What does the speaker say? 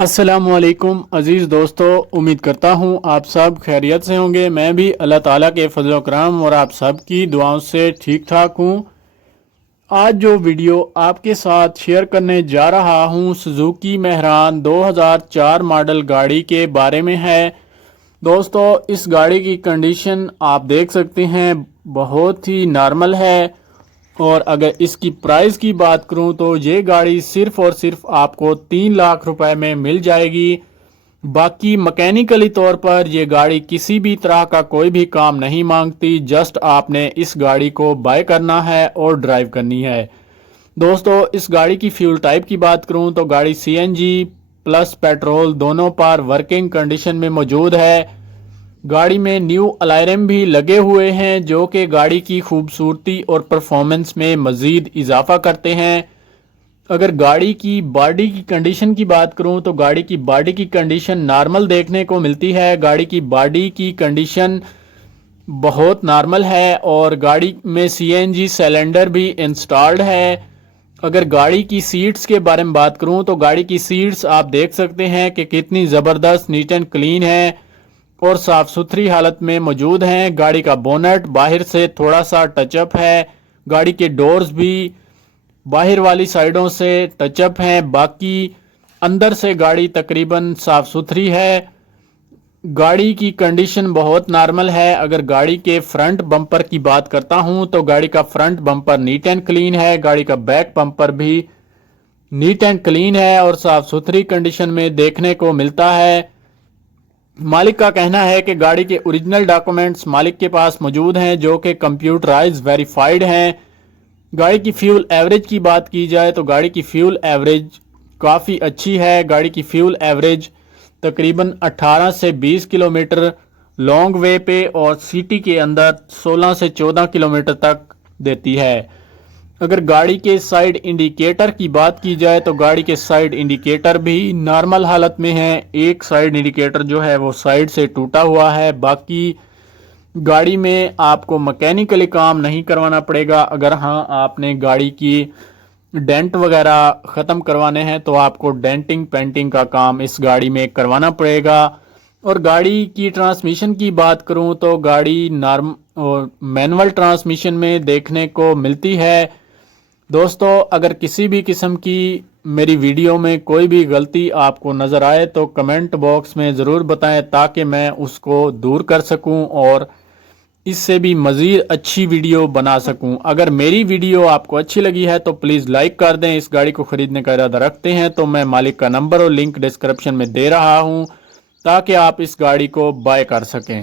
السلام علیکم عزیز دوستو، امید کرتا ہوں آپ سب خیریت سے ہوں گے۔ میں بھی اللہ تعالیٰ کے فضل و کرم اور آپ سب کی دعاؤں سے ٹھیک ٹھاک ہوں۔ آج جو ویڈیو آپ کے ساتھ شیئر کرنے جا رہا ہوں سوزوکی مہران 2004 ماڈل گاڑی کے بارے میں ہے۔ دوستو، اس گاڑی کی کنڈیشن آپ دیکھ سکتے ہیں، بہت ہی نارمل ہے، اور اگر اس کی پرائز کی بات کروں تو یہ گاڑی صرف اور صرف آپ کو 3 لاکھ روپے میں مل جائے گی۔ باقی مکینیکلی طور پر یہ گاڑی کسی بھی طرح کا کوئی بھی کام نہیں مانگتی، جسٹ آپ نے اس گاڑی کو بائی کرنا ہے اور ڈرائیو کرنی ہے۔ دوستو، اس گاڑی کی فیول ٹائپ کی بات کروں تو گاڑی سی این جی پلس پیٹرول دونوں پر ورکنگ کنڈیشن میں موجود ہے۔ گاڑی میں نیو الائرم بھی لگے ہوئے ہیں جو کہ گاڑی کی خوبصورتی اور پرفارمنس میں مزید اضافہ کرتے ہیں۔ اگر گاڑی کی باڈی کی کنڈیشن کی بات کروں تو گاڑی کی باڈی کی کنڈیشن نارمل دیکھنے کو ملتی ہے۔ گاڑی کی باڈی کی کنڈیشن بہت نارمل ہے اور گاڑی میں سی این جی سلنڈر بھی انسٹالڈ ہے۔ اگر گاڑی کی سیٹس کے بارے میں بات کروں تو گاڑی کی سیٹس آپ دیکھ سکتے ہیں کہ کتنی زبردست نیٹ اینڈ کلین ہے اور صاف ستھری حالت میں موجود ہیں۔ گاڑی کا بونٹ باہر سے تھوڑا سا ٹچ اپ ہے، گاڑی کے ڈورز بھی باہر والی سائیڈوں سے ٹچ اپ ہیں، باقی اندر سے گاڑی تقریباً صاف ستھری ہے۔ گاڑی کی کنڈیشن بہت نارمل ہے۔ اگر گاڑی کے فرنٹ بمپر کی بات کرتا ہوں تو گاڑی کا front bumper neat and clean ہے، گاڑی کا بیک بمپر بھی نیٹ اینڈ کلین ہے اور صاف ستھری کنڈیشن میں دیکھنے کو ملتا ہے۔ مالک کا کہنا ہے کہ گاڑی کے اوریجنل ڈاکومنٹس مالک کے پاس موجود ہیں جو کہ کمپیوٹرائز ویریفائڈ ہیں۔ گاڑی کی فیول ایوریج کی بات کی جائے تو گاڑی کی فیول ایوریج کافی اچھی ہے۔ گاڑی کی فیول ایوریج تقریباً 18 سے 20 کلومیٹر لانگ وے پہ اور سٹی کے اندر 16 سے 14 کلومیٹر تک دیتی ہے۔ اگر گاڑی کے سائیڈ انڈیکیٹر کی بات کی جائے تو گاڑی کے سائیڈ انڈیکیٹر بھی نارمل حالت میں ہیں۔ ایک سائیڈ انڈیکیٹر جو ہے وہ سائیڈ سے ٹوٹا ہوا ہے۔ باقی گاڑی میں آپ کو مکینیکلی کام نہیں کروانا پڑے گا۔ اگر ہاں آپ نے گاڑی کی ڈینٹ وغیرہ ختم کروانے ہیں تو آپ کو ڈینٹنگ پینٹنگ کا کام اس گاڑی میں کروانا پڑے گا۔ اور گاڑی کی ٹرانسمیشن کی بات کروں تو گاڑی مینول ٹرانسمیشن میں دیکھنے کو ملتی ہے۔ دوستو، اگر کسی بھی قسم کی میری ویڈیو میں کوئی بھی غلطی آپ کو نظر آئے تو کمنٹ باکس میں ضرور بتائیں تاکہ میں اس کو دور کر سکوں اور اس سے بھی مزید اچھی ویڈیو بنا سکوں۔ اگر میری ویڈیو آپ کو اچھی لگی ہے تو پلیز لائک کر دیں۔ اس گاڑی کو خریدنے کا ارادہ رکھتے ہیں تو میں مالک کا نمبر اور لنک ڈسکرپشن میں دے رہا ہوں تاکہ آپ اس گاڑی کو بائی کر سکیں۔